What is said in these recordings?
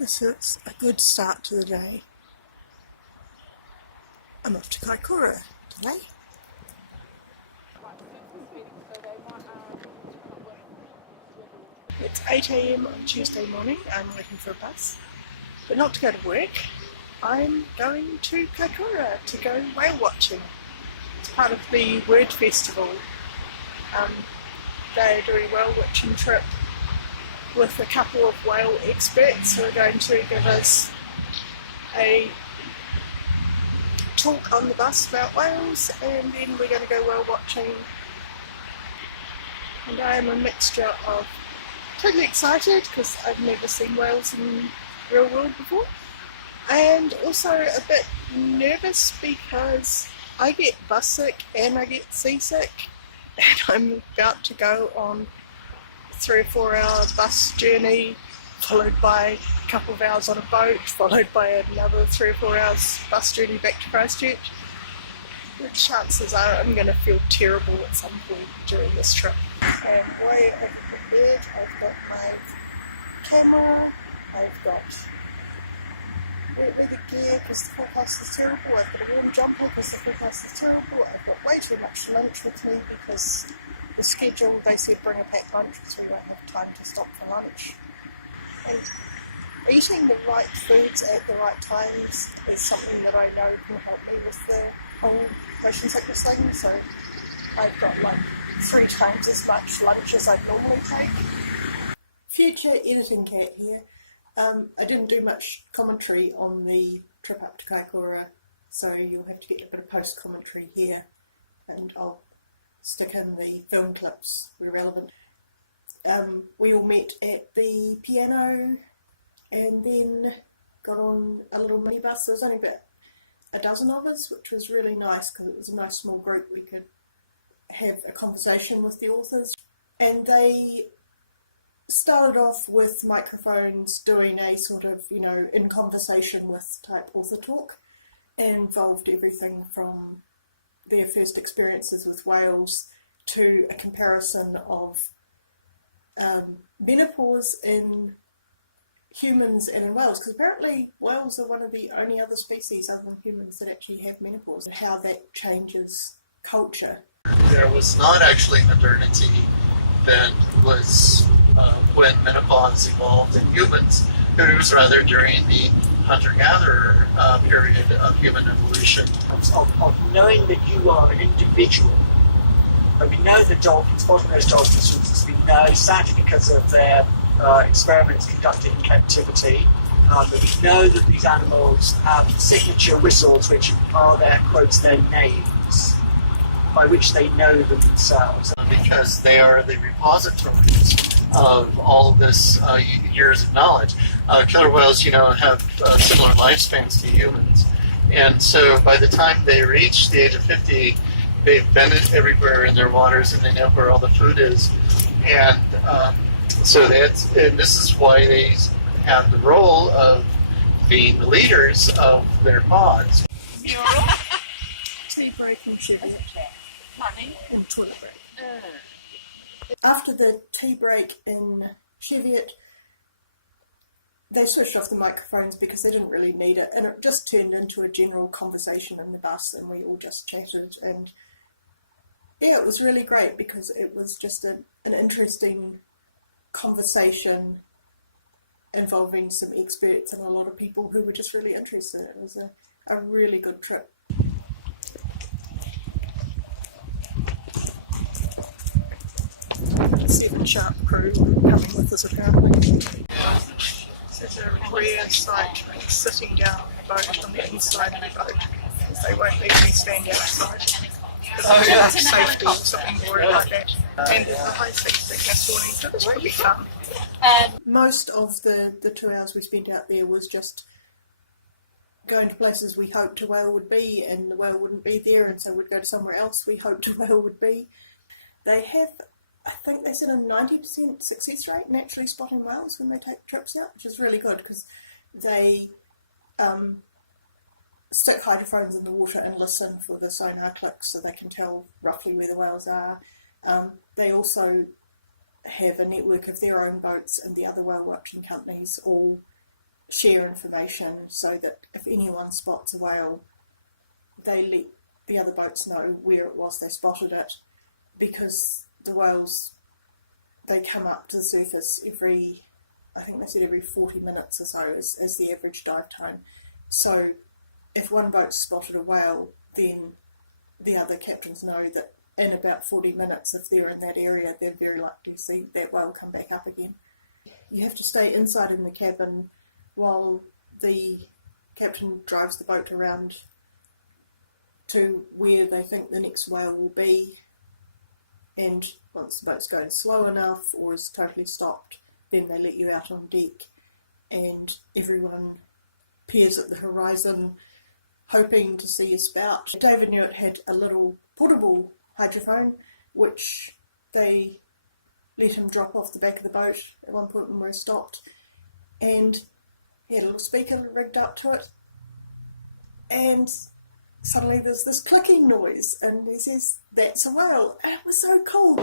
This is a good start to the day. I'm off to Kaikoura today. It's 8 a.m. on Tuesday morning. I'm waiting for a bus, but not to go to work. I'm going to Kaikoura to go whale watching. It's part of the Word Festival. They're doing a whale watching trip with a couple of whale experts who are going to give us a talk on the bus about whales, and then we're going to go whale watching. And I am a mixture of totally excited because I've never seen whales in the real world before, and also a bit nervous because I get bus sick and I get seasick, and I'm about to go on a 3 or 4 hour bus journey, followed by a couple of hours on a boat, followed by another 3 or 4 hours bus journey back to Christchurch. The chances are I'm going to feel terrible at some point during this trip. And way I've prepared, I've got my camera, I've got wet weather gear because the forecast is terrible, I've got a warm jumper because the forecast is terrible, I've got way too much lunch with me because the schedule, they said bring a packed lunch because we won't have time to stop for lunch. And eating the right foods at the right times is something that I know can help me with the whole motion sickness thing, so I've got like 3 times as much lunch as I normally take. Future editing cat here. I didn't do much commentary on the trip up to Kaikoura, so you'll have to get a bit of post commentary here, and I'll stick in the film clips where relevant. We all met at the piano and then got on a little minibus. There was only about a dozen of us, which was really nice because it was a nice small group. We could have a conversation with the authors, and they started off with microphones doing a sort of, in conversation with type author talk, and involved everything from their first experiences with whales to a comparison of menopause in humans and in whales, because apparently whales are one of the only other species other than humans that actually have menopause, and how that changes culture. There was not actually modernity that was when menopause evolved in humans. It was rather during the hunter-gatherer period of human evolution. Of knowing that you are an individual. And we know that dolphins, bottlenose dolphins, we know sadly because of their experiments conducted in captivity, that we know that these animals have signature whistles which are their, quotes, their names, by which they know themselves. Because they are the repositories of all this years of knowledge. Killer whales, have similar lifespans to humans. And so by the time they reach the age of 50, they've been everywhere in their waters and they know where all the food is. And and this is why they have the role of being the leaders of their pods. Tea break and Cheviot. And toilet break. After the tea break in Cheviot, they switched off the microphones because they didn't really need it, and it just turned into a general conversation in the bus, and we all just chatted, and yeah, it was really great because it was just an interesting conversation involving some experts and a lot of people who were just really interested. It was a really good trip. 7 sharp crew coming with us apparently. It's a rare sight, sitting down in a boat on the inside of the boat, because they won't let me stand outside. Safety or something more like that. And there's a high sea sickness warning, so this will be fun. Most of the 2 hours we spent out there was just going to places we hoped a whale would be, and the whale wouldn't be there, and so we'd go to somewhere else we hoped a whale would be. They have, I think they said, a 90% success rate in actually spotting whales when they take trips out, which is really good because they stick hydrophones in the water and listen for the sonar clicks so they can tell roughly where the whales are. They also have a network of their own boats and the other whale watching companies all share information so that if anyone spots a whale, they let the other boats know where it was they spotted it, because the whales, they come up to the surface every 40 minutes or so is the average dive time. So if one boat spotted a whale, then the other captains know that in about 40 minutes, if they're in that area, they're very likely to see that whale come back up again. You have to stay inside in the cabin while the captain drives the boat around to where they think the next whale will be, and once the boat's going slow enough or is totally stopped, then they let you out on deck, and everyone peers at the horizon hoping to see a spout. David Neiwert had a little portable hydrophone which they let him drop off the back of the boat at one point when we were stopped, and he had a little speaker rigged up to it, and suddenly there's this clicking noise and he says, "That's a whale," and it was so cool.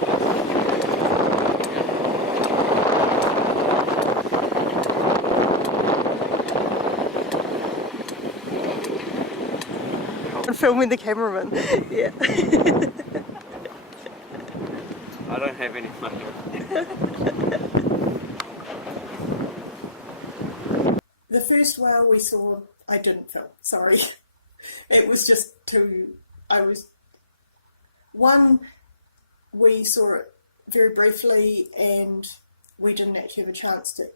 I'm filming the cameraman. Yeah. I don't have any money. The first whale we saw, I didn't film, sorry. It was just we saw it very briefly and we didn't actually have a chance to,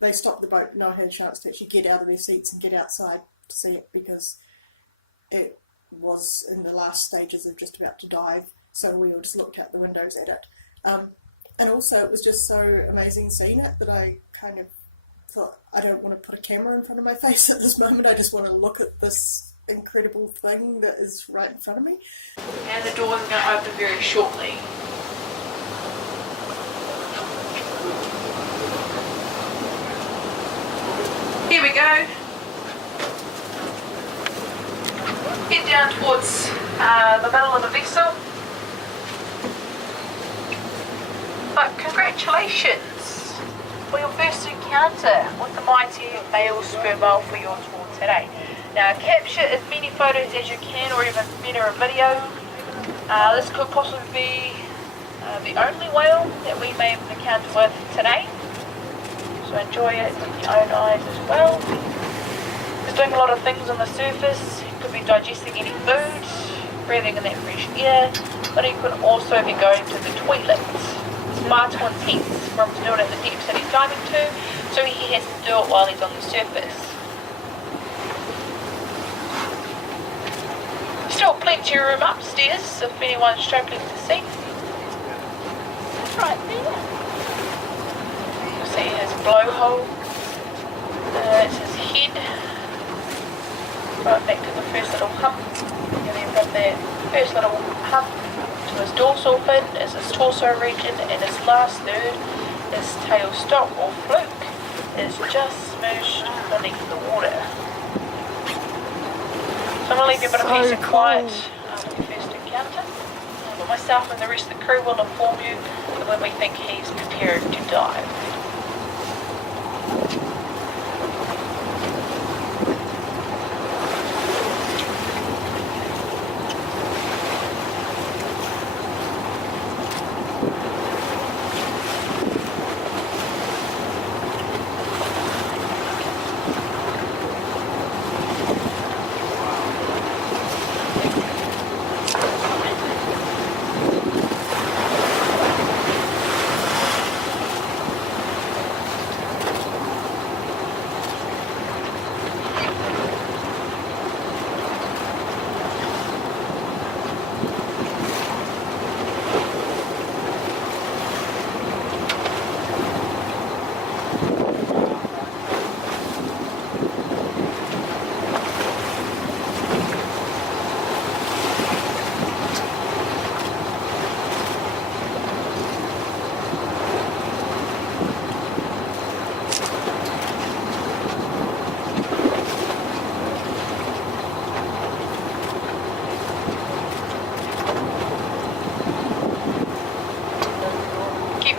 they stopped the boat and I had a chance to actually get out of their seats and get outside to see it, because it was in the last stages of just about to dive, so we all just looked out the windows at it. And also it was just so amazing seeing it that I kind of thought, I don't want to put a camera in front of my face at this moment, I just want to look at this incredible thing that is right in front of me. And the doors are going to open very shortly. Here we go. Head down towards the middle of the vessel. But congratulations for your first encounter with the mighty male sperm whale for your tour today. Now capture as many photos as you can, or even better a video. This could possibly be the only whale that we may have encountered with today. So enjoy it with your own eyes as well. It's doing a lot of things on the surface. It could be digesting any food, breathing in that fresh air, but it could also be going to the toilet. It's far too intense for him to do it at the depths that he's diving to, so he has to do it while he's on the surface. Still plenty of room upstairs if anyone's struggling to see. Right there. You'll see his blowhole. That's his head. Right back to the first little hump. And then from the first little hump to his dorsal fin is his torso region, and his last third, his tail stop or fluke, is just smooshed beneath the water. So I'm going to leave you a bit of peace and quiet after the first encounter. But myself and the rest of the crew will inform you when we think he's prepared to dive.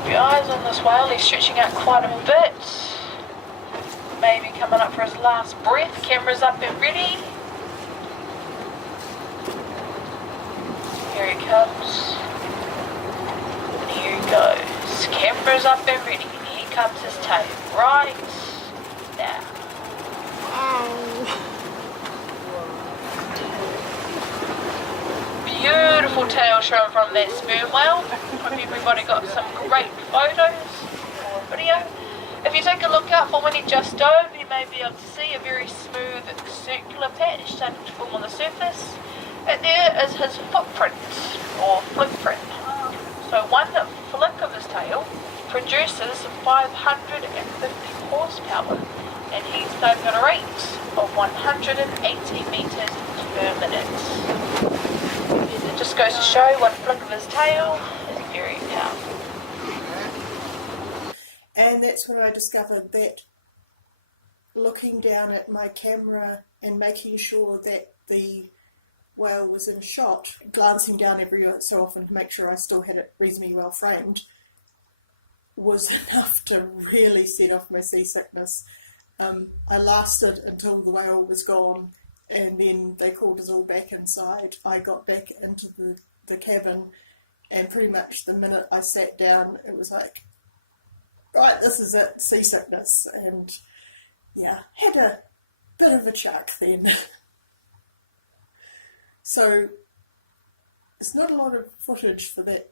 Eyes on this whale, he's stretching out quite a bit. maybe coming up for his last breath. Camera's up and ready. Here he comes. And here he goes. Camera's up and ready. And here comes his tail. Right now. Beautiful tail shown from that sperm whale. Hope everybody got some great photos or video. If you take a look out for when he just dove, you may be able to see a very smooth circular patch starting to form on the surface. And there is his footprint or footprint. So one flick of his tail produces 550 horsepower, and he's dove at a rate of 180 meters per minute. It just goes to show one flick of his tail is very powerful. And that's when I discovered that looking down at my camera and making sure that the whale was in shot, glancing down every so often to make sure I still had it reasonably well framed, was enough to really set off my seasickness. I lasted until the whale was gone, and then they called us all back inside. I got back into the cabin, and pretty much the minute I sat down, it was like, right, this is it, seasickness. And yeah, had a bit of a chuck then. So there's not a lot of footage for that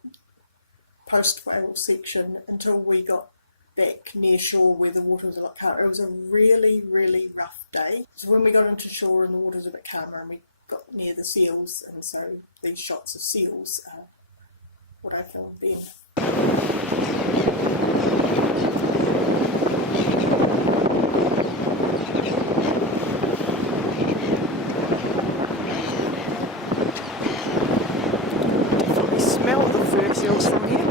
post-whale section until we got back near shore where the water was a lot calmer. It was a really, really rough day. So when we got into shore and the water was a bit calmer and we got near the seals, and so these shots of seals are what I filmed then. Definitely smell the fur seals from here.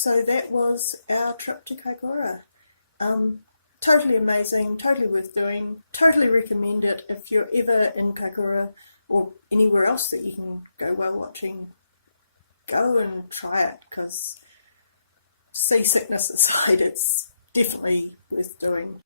So that was our trip to Kaikoura. Totally amazing, totally worth doing, totally recommend it if you're ever in Kaikoura or anywhere else that you can go whale watching. Go and try it, because seasickness aside, it's definitely worth doing.